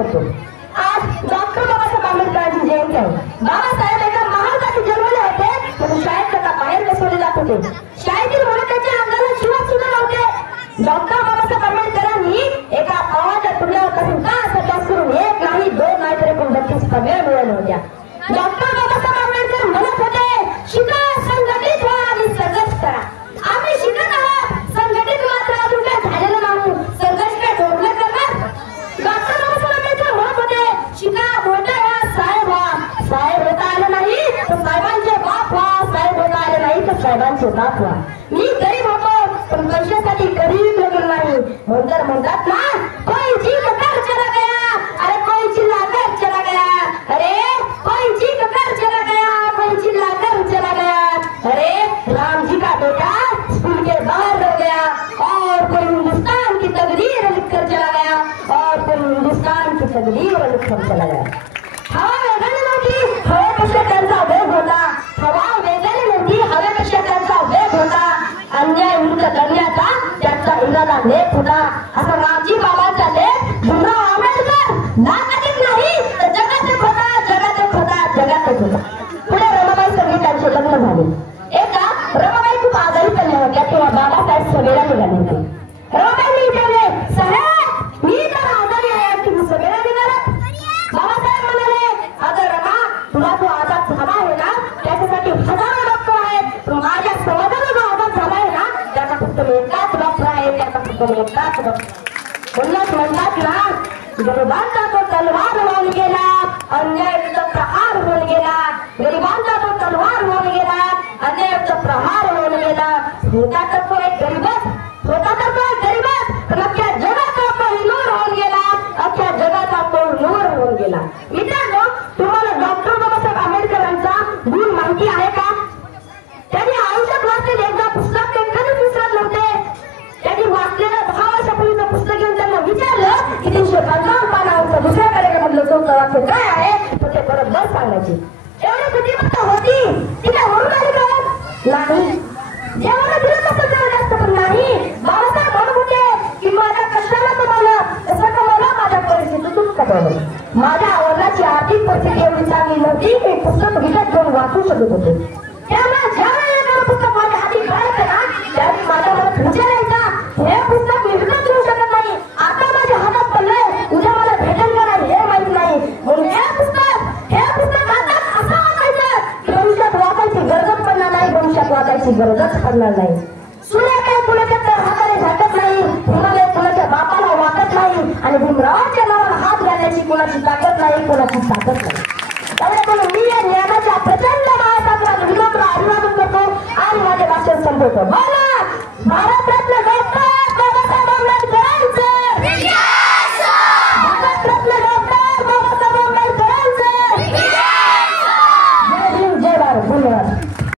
करतो। आज डॉक्टर बाबासाहेब आंबेडकरांची जयंती आहे। बाबासाहेब एका महान जाती जन्मले होते, पण शाळेत त्याला बाहेर बसवले जात होते। शाळेतील मुलं त्याचे आंदोलन शिवत सुद्धा नव्हते। डॉक्टर बाबासाहेब आंबेडकरांनी एका भावाच्या तुल्यावर करून का असा त्यास करून एक नाही दोन नाही तर 29 पदव्या मिळवल्या होत्या। डॉक्टर बाबासाहेब आंबेडकर म्हणत होते, शिका, संघटित व्हा आणि संघर्ष करा। आम्ही शिकत आहोत, संघटित मात्र अजून काय झालेलं नाही, संघर्ष काय ठोकलं करणार। डॉक्टर बाबासाहेब आंबेडकर म्हणत होते, शिका, मोठे व्हा, साहेब व्हा। साहेब होता आले नाही तर साहेबांचे बाप व्हा, साहेब होता आले नाही तर साहेबांचे बाप व्हा। मी गरीब होतो पण पैशासाठी गरीब लगन नाही। म्हणतर म्हणतात ना, कोई जीत कर चला गया, अरे कोई चिल्ला कर चला गया, अरे कोई जीत कर चला गया, कोई चिल्ला कर चला गया। अरे राम जी का बेटा स्कूल के बाहर हो गया और कोई हिंदुस्तान की तकदीर लिख कर चला गया, और कोई हिंदुस्तान की तकदीर लिख कर चला गया। हवा वेगाने नव्हती, हवेपेक्षा त्यांचा वेग होता। हवा वेगाने नव्हती, हवेपेक्षा त्यांचा वेग होता। अन्याय विरुद्ध करण्याचा त्यांचा इरादा लेख होता। असा रामजी बाबांचा लेख भीमराव आंबेडकर नाकातिक नाही तर जगात होता, जगात होता, जगात होता। पुढे रमाबाई संगीत त्यांचे लग्न झाले। एका रमाबाई खूप आजारी पडल्या होत्या, तेव्हा बाबासाहेब सभेला निघाले होते। रमाबाईंनी विचारले, साहेब मी तर आजारी आहे, तुम्ही सभेला निघालात? बाबासाहेब म्हणाले, अगं रमा, तुला जो आजाद झाला आहे ना त्याच्यासाठी हजारो डॉक्टर आहेत, पण माझ्या समाजाला जो आजाद झाला आहे ना त्याचा फक्त एकाच डॉक्टर आहे, त्याचा फक्त एकाच डॉक्टर। म्हणतात ना, गरिबांचा तो तलवार होऊन गेला, अन्यायाचा प्रहार होऊन गेला। गरिबांचा तो तलवार होऊन गेला, अन्यायाचा प्रहार होऊन गेला। होता तर तो एक गरीबच, होता तर तो एक गरीबच, पण अख्ख्या जगाचा तो नूर होऊन गेला, अख्ख्या जगाचा तो नूर होऊन गेला। मित्रांनो, तुम्हाला डॉक्टर बाबासाहेब आंबेडकरांचा गुण माहिती आहे का? त्यांनी आयुष्यात वाचलेले एकदा पुस्तक ते कधीच विसरत नव्हते। त्यांनी वाचलेलं 10 वर्षापूर्वीचं पुस्तक घेऊन त्यांना विचारलं की 355 पानांचं दुसऱ्याकडे म्हटलं तुमचं वाक्य काय आहे, तर ते बरोबर सांगायचे। एवढी बुद्धिमत्ता होती, ती काय म्हणून आली का? नाही। जेव्हा दिलं तसं तेवढं जास्त पण नाही। बाबासाहेब म्हणत होते की माझ्या कष्टाला कमावलं तसं कमावलं, माझ्या परिस्थितीतून कमावलं। माझ्या वडिलांची आर्थिक परिस्थिती एवढी चांगली नव्हती की पुस्तक विकत घेऊन वाचू शकत होते। त्यामुळे ज्यावेळी एखादं पुस्तक माझ्या हाती कळतं ना त्यावेळी माझ्या मनात विचार यायचा, हे पुस्तक मी विकत घेऊ शकत नाही, आता माझ्या हातात पडलंय, उद्या मला भेटेल का नाही हे माहित नाही, म्हणून हे पुस्तक हातात असं वाचायचं की भविष्यात वाचायची गरजच पडणार नाही, भविष्यात वाचायची गरजच पडणार नाही। सूर्य काय कुणाच्या तर हाताने झाकत नाही, हिमालय कुणाच्या बापाला वाटत नाही, आणि भीमरावांच्या नावाला हात घालण्याची कुणाची ताकद नाही, कुणाची ताकद नाही।